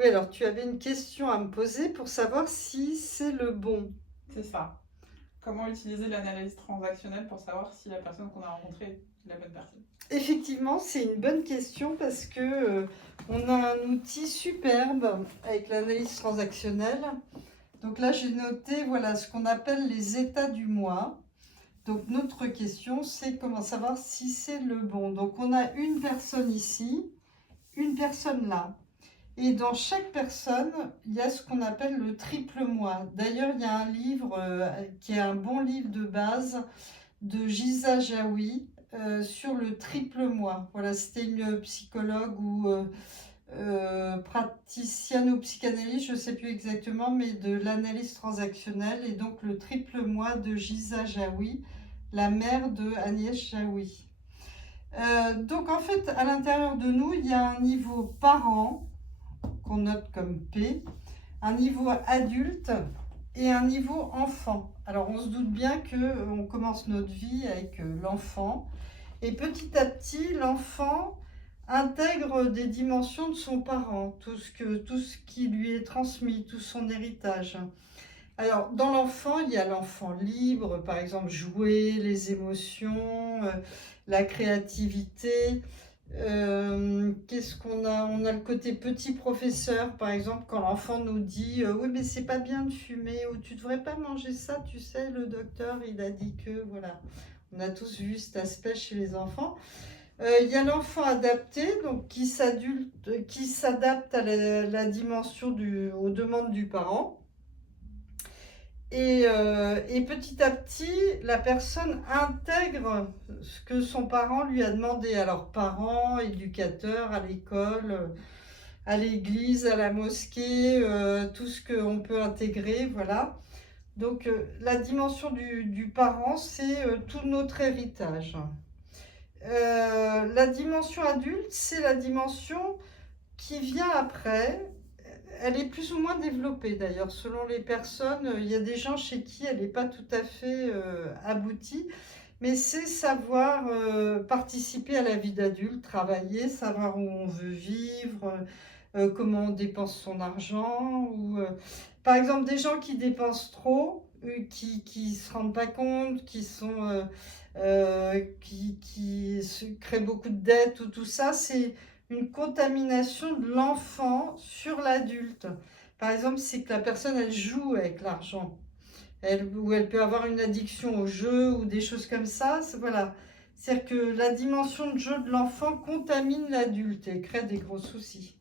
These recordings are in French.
Oui, alors tu avais une question à me poser pour savoir si c'est le bon. C'est ça. Comment utiliser l'analyse transactionnelle pour savoir si la personne qu'on a rencontrée est la bonne personne? Effectivement, c'est une bonne question parce que on a un outil superbe avec l'analyse transactionnelle. Donc là, j'ai noté voilà ce qu'on appelle les états du mois. Donc notre question, c'est comment savoir si c'est le bon. Donc on a une personne ici, une personne là. Et dans chaque personne, il y a ce qu'on appelle le triple moi. D'ailleurs, il y a un livre qui est un bon livre de base de Giza Jaoui sur le triple moi. Voilà, c'était une psychologue ou praticienne ou psychanalyste, je ne sais plus exactement, mais de l'analyse transactionnelle. Et donc le triple moi de Giza Jaoui, la mère de Agnès Jaoui. Donc en fait, à l'intérieur de nous, il y a un niveau parent qu'on note comme P, un niveau adulte et un niveau enfant. Alors on se doute bien qu'on commence notre vie avec l'enfant et petit à petit l'enfant intègre des dimensions de son parent, tout ce qui lui est transmis, tout son héritage. Alors dans l'enfant, il y a l'enfant libre, par exemple jouer, les émotions, la créativité. Qu'est-ce qu'on a? On a le côté petit professeur, par exemple, quand l'enfant nous dit oui, mais c'est pas bien de fumer, ou tu devrais pas manger ça, tu sais, le docteur, il a dit que. Voilà. On a tous vu cet aspect chez les enfants. Il y a l'enfant adapté, donc qui s'adapte à la dimension aux demandes du parent. Et petit à petit, la personne intègre ce que son parent lui a demandé. Alors, parents, éducateurs, à l'école, à l'église, à la mosquée, tout ce qu'on peut intégrer, voilà. Donc, la dimension du parent, c'est tout notre héritage. La dimension adulte, c'est la dimension qui vient après. Elle est plus ou moins développée d'ailleurs, selon les personnes. Il y a des gens chez qui elle n'est pas tout à fait aboutie, mais c'est savoir participer à la vie d'adulte, travailler, savoir où on veut vivre, comment on dépense son argent. Par exemple, des gens qui dépensent trop, qui ne se rendent pas compte, qui se créent beaucoup de dettes ou tout ça, c'est une contamination de l'enfant sur l'adulte. Par exemple, c'est que la personne, elle joue avec l'argent. Ou elle peut avoir une addiction au jeu ou des choses comme ça. Voilà. C'est-à-dire que la dimension de jeu de l'enfant contamine l'adulte et crée des gros soucis.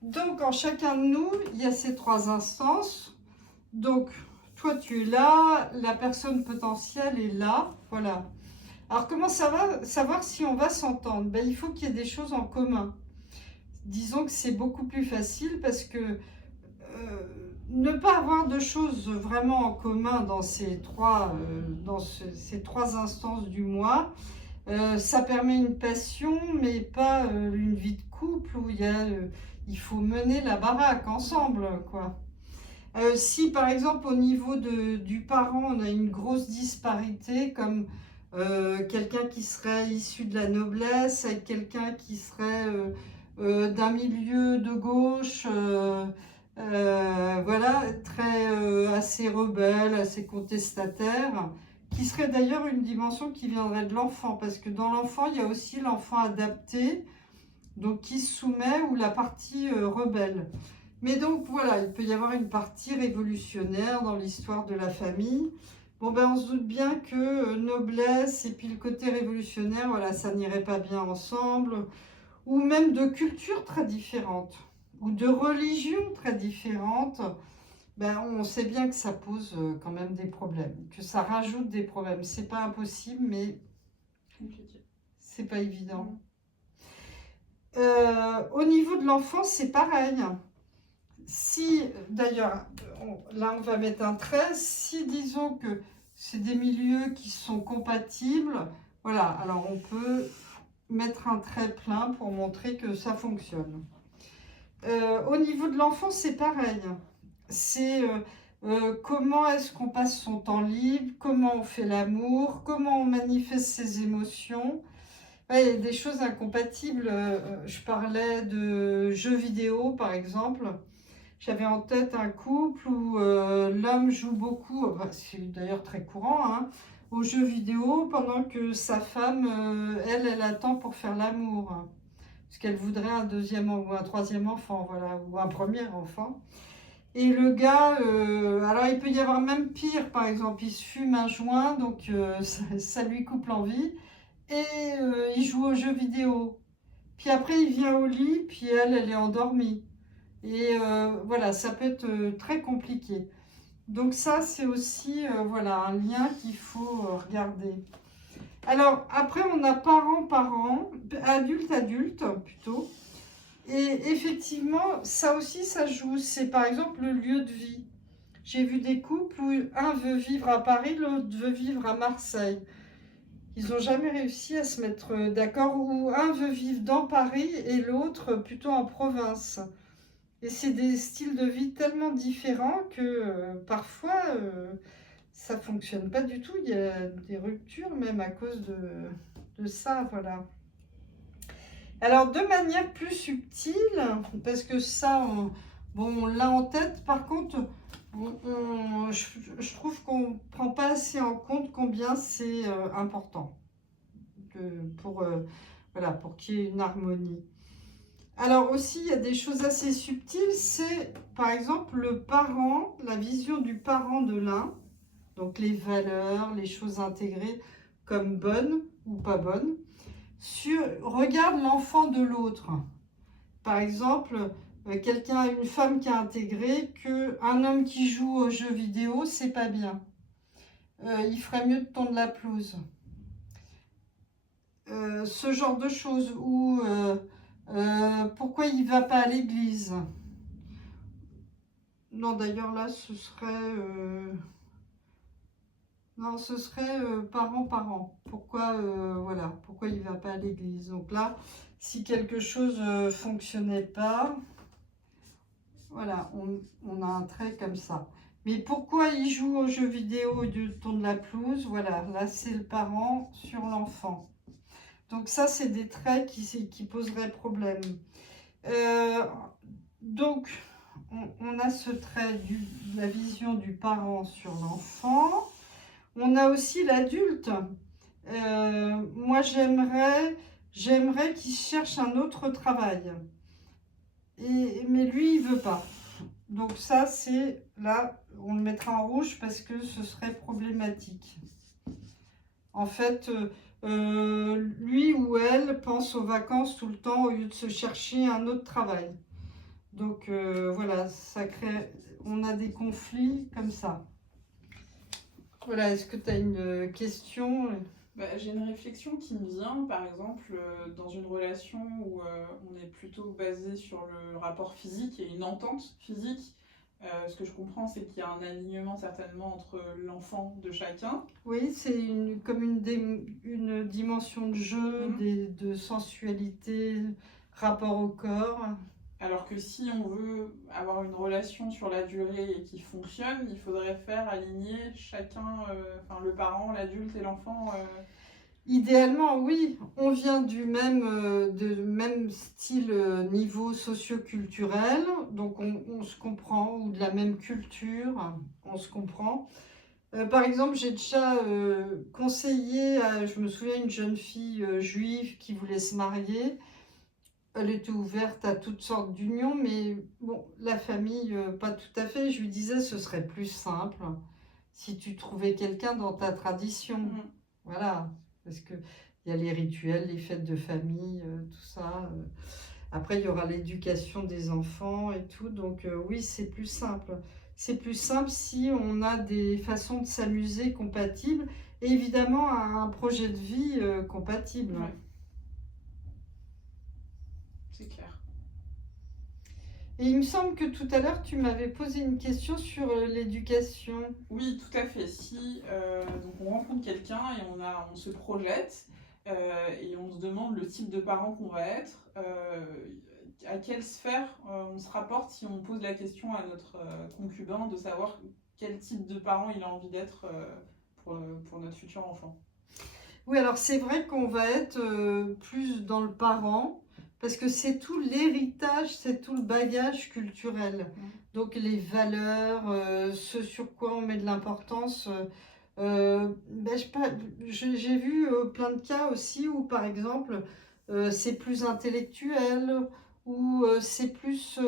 Donc, en chacun de nous, il y a ces trois instances. Donc, toi, tu es là, la personne potentielle est là. Voilà. Alors, comment ça va savoir si on va s'entendre? Il faut qu'il y ait des choses en commun. Disons que c'est beaucoup plus facile parce que ne pas avoir de choses vraiment en commun dans ces trois instances du moi, ça permet une passion, mais pas une vie de couple où il faut mener la baraque ensemble, quoi. Si par exemple au niveau du parent, on a une grosse disparité, comme quelqu'un qui serait issu de la noblesse, avec quelqu'un qui serait d'un milieu de gauche, voilà, assez rebelle, assez contestataire, qui serait d'ailleurs une dimension qui viendrait de l'enfant, parce que dans l'enfant, il y a aussi l'enfant adapté, donc qui se soumet, ou la partie rebelle. Mais donc voilà, il peut y avoir une partie révolutionnaire dans l'histoire de la famille. Bon on se doute bien que noblesse et puis le côté révolutionnaire, voilà, ça n'irait pas bien ensemble. Ou même de cultures très différentes, ou de religions très différentes. On sait bien que ça pose quand même des problèmes, que ça rajoute des problèmes. C'est pas impossible, mais c'est pas évident. Au niveau de l'enfant, c'est pareil. Si, d'ailleurs, là on va mettre un trait, si disons que c'est des milieux qui sont compatibles, voilà, alors on peut mettre un trait plein pour montrer que ça fonctionne. Au niveau de l'enfant, c'est pareil. C'est comment est-ce qu'on passe son temps libre, comment on fait l'amour, comment on manifeste ses émotions. Ouais, il y a des choses incompatibles. Je parlais de jeux vidéo, par exemple. J'avais en tête un couple où l'homme joue beaucoup, enfin, c'est d'ailleurs très courant, hein, aux jeux vidéo, pendant que sa femme, elle attend pour faire l'amour, hein, parce qu'elle voudrait un deuxième ou un troisième enfant, voilà, ou un premier enfant. Et le gars, alors il peut y avoir même pire, par exemple, il se fume un joint, donc ça lui coupe l'envie, et il joue aux jeux vidéo. Puis après, il vient au lit, puis elle est endormie. Et voilà, ça peut être très compliqué. Donc ça, c'est aussi voilà, un lien qu'il faut regarder. Alors après, on a parents-parents, adulte-adulte plutôt. Et effectivement, ça aussi, ça joue. C'est par exemple le lieu de vie. J'ai vu des couples où un veut vivre à Paris, l'autre veut vivre à Marseille. Ils n'ont jamais réussi à se mettre d'accord, où un veut vivre dans Paris et l'autre plutôt en province. Et c'est des styles de vie tellement différents que parfois ça ne fonctionne pas du tout. Il y a des ruptures même à cause de ça, voilà. Alors de manière plus subtile, parce que ça, on l'a en tête, par contre, je trouve qu'on ne prend pas assez en compte combien c'est important pour, voilà, pour qu'il y ait une harmonie. Alors aussi, il y a des choses assez subtiles, c'est par exemple le parent, la vision du parent de l'un, donc les valeurs, les choses intégrées comme bonnes ou pas bonnes, regarde l'enfant de l'autre. Par exemple, une femme qui a intégré qu'un homme qui joue aux jeux vidéo, c'est pas bien. Il ferait mieux de tondre la pelouse. Ce genre de choses, ou pourquoi il ne va pas à l'église? Non, d'ailleurs, là, ce serait... Non, ce serait parent-parent. Pourquoi, voilà, pourquoi il ne va pas à l'église? Donc là, si quelque chose ne fonctionnait pas, voilà, on a un trait comme ça. Mais pourquoi il joue aux jeux vidéo du ton de la pelouse? Voilà, là, c'est le parent sur l'enfant. Donc ça, c'est des traits qui poseraient problème. Donc, on a ce trait de la vision du parent sur l'enfant. On a aussi l'adulte. Moi, j'aimerais qu'il cherche un autre travail. Mais lui, il veut pas. Donc ça, c'est là, on le mettra en rouge parce que ce serait problématique. En fait, lui ou elle pense aux vacances tout le temps au lieu de se chercher un autre travail. Donc voilà, on a des conflits comme ça. Voilà, est-ce que tu as une question? J'ai une réflexion qui me vient, par exemple, dans une relation où on est plutôt basé sur le rapport physique et une entente physique. Ce que je comprends, c'est qu'il y a un alignement certainement entre l'enfant de chacun. Oui, c'est comme une dimension de jeu, de sensualité, rapport au corps. Alors que si on veut avoir une relation sur la durée et qui fonctionne, il faudrait faire aligner chacun, le parent, l'adulte et l'enfant. Idéalement, oui. On vient du même style, niveau socio-culturel, donc on se comprend, ou de la même culture, on se comprend. Par exemple, j'ai déjà conseillé, je me souviens, une jeune fille juive qui voulait se marier. Elle était ouverte à toutes sortes d'unions, mais bon, la famille, pas tout à fait. Je lui disais, ce serait plus simple si tu trouvais quelqu'un dans ta tradition. Voilà, parce qu'il y a les rituels, les fêtes de famille, tout ça. Après, il y aura l'éducation des enfants et tout. Donc oui, c'est plus simple. C'est plus simple si on a des façons de s'amuser compatibles et évidemment un projet de vie compatible. Ouais. C'est clair. Et il me semble que tout à l'heure, tu m'avais posé une question sur l'éducation. Oui, tout à fait. Si donc on rencontre quelqu'un et on se projette et on se demande le type de parent qu'on va être, à quelle sphère on se rapporte si on pose la question à notre concubin de savoir quel type de parent il a envie d'être pour notre futur enfant. Oui, alors c'est vrai qu'on va être plus dans le parent, parce que c'est tout l'héritage, c'est tout le bagage culturel. Donc les valeurs, ce sur quoi on met de l'importance. Ben, j'ai vu plein de cas aussi où, par exemple, c'est plus intellectuel, ou c'est plus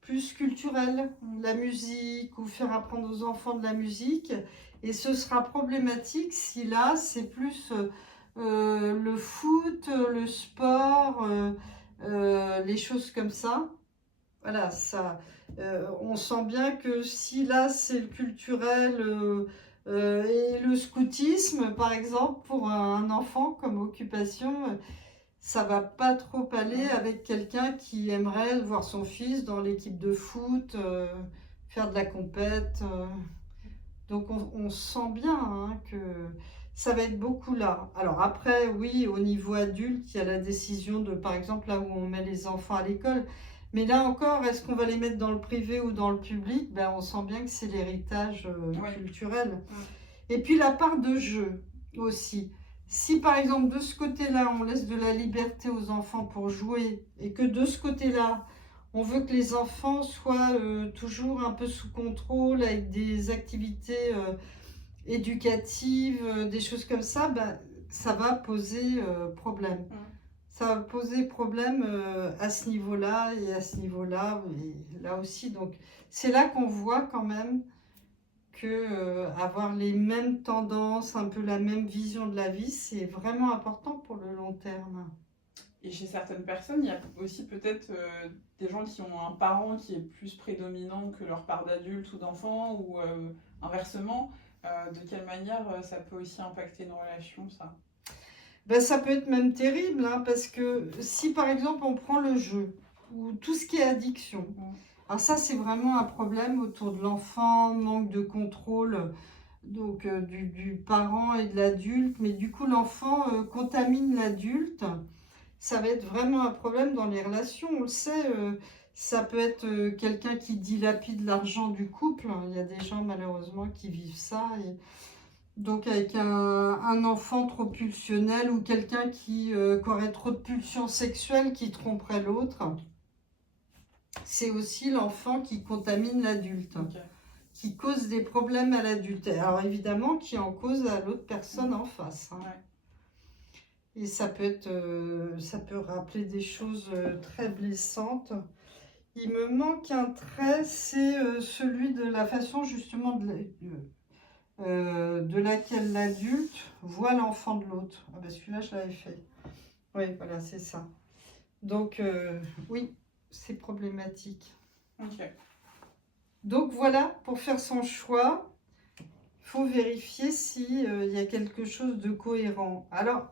plus culturel, la musique, ou faire apprendre aux enfants de la musique. Et ce sera problématique si là, c'est plus le foot, le sport, les choses comme ça. Voilà, ça, on sent bien que si là, c'est le culturel et le scoutisme, par exemple, pour un enfant comme occupation, ça va pas trop aller avec quelqu'un qui aimerait voir son fils dans l'équipe de foot, faire de la compète. Donc on sent bien hein, que ça va être beaucoup là. Alors après, oui, au niveau adulte, il y a la décision de, par exemple, là où on met les enfants à l'école. Mais là encore, est-ce qu'on va les mettre dans le privé ou dans le public? Ben, on sent bien que c'est l'héritage culturel. Ouais. Et puis la part de jeu aussi. Si par exemple de ce côté-là, on laisse de la liberté aux enfants pour jouer, et que de ce côté-là, on veut que les enfants soient toujours un peu sous contrôle, avec des activités éducatives, des choses comme ça, ben, ça va poser problème. Ça va poser problème à ce niveau-là et à ce niveau-là, et là aussi. Donc c'est là qu'on voit quand même que avoir les mêmes tendances, un peu la même vision de la vie, c'est vraiment important pour le long terme. Et chez certaines personnes, il y a aussi peut-être des gens qui ont un parent qui est plus prédominant que leur part d'adulte ou d'enfant, ou inversement. De quelle manière ça peut aussi impacter une relation, ça? Ben, ça peut être même terrible, hein, parce que si par exemple on prend le jeu, ou tout ce qui est addiction, alors ça c'est vraiment un problème autour de l'enfant, manque de contrôle donc du parent et de l'adulte, mais du coup l'enfant contamine l'adulte. Ça va être vraiment un problème dans les relations, on le sait. Ça peut être quelqu'un qui dilapide l'argent du couple. Il y a des gens malheureusement qui vivent ça. Et donc avec un enfant trop pulsionnel, ou quelqu'un qui aurait trop de pulsions sexuelles, qui tromperait l'autre. C'est aussi l'enfant qui contamine l'adulte, qui cause des problèmes à l'adulte. Alors évidemment, qui en cause à l'autre personne en face. Hein. Et ça peut rappeler des choses très blessantes. Il me manque un trait, c'est celui de la façon justement de laquelle l'adulte voit l'enfant de l'autre. Ah ben celui-là, je l'avais fait. Oui, voilà, c'est ça. Donc, oui, c'est problématique. Donc voilà, pour faire son choix, il faut vérifier s'il y a quelque chose de cohérent. Alors,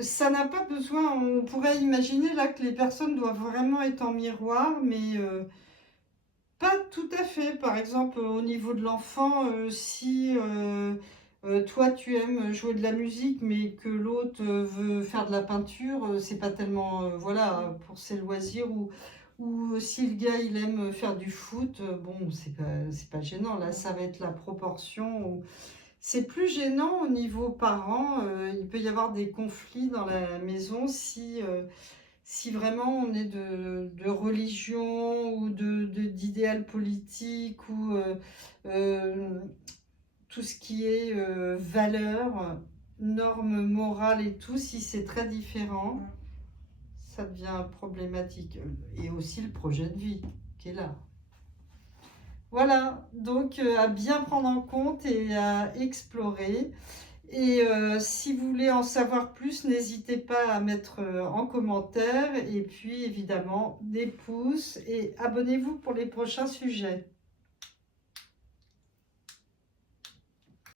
ça n'a pas besoin, on pourrait imaginer là que les personnes doivent vraiment être en miroir, mais pas tout à fait. Par exemple, au niveau de l'enfant, si toi tu aimes jouer de la musique, mais que l'autre veut faire de la peinture, c'est pas tellement, voilà, pour ses loisirs, ou si le gars il aime faire du foot, bon, c'est pas gênant. Là, ça va être la proportion. C'est plus gênant au niveau parents. Il peut y avoir des conflits dans la maison si vraiment on est de religion, ou d'idéal politique, ou tout ce qui est valeurs, normes morales et tout. Si c'est très différent, ça devient problématique. Et aussi le projet de vie qui est là. Voilà, donc à bien prendre en compte et à explorer. Et si vous voulez en savoir plus, n'hésitez pas à mettre en commentaire. Et puis évidemment, des pouces, et abonnez-vous pour les prochains sujets.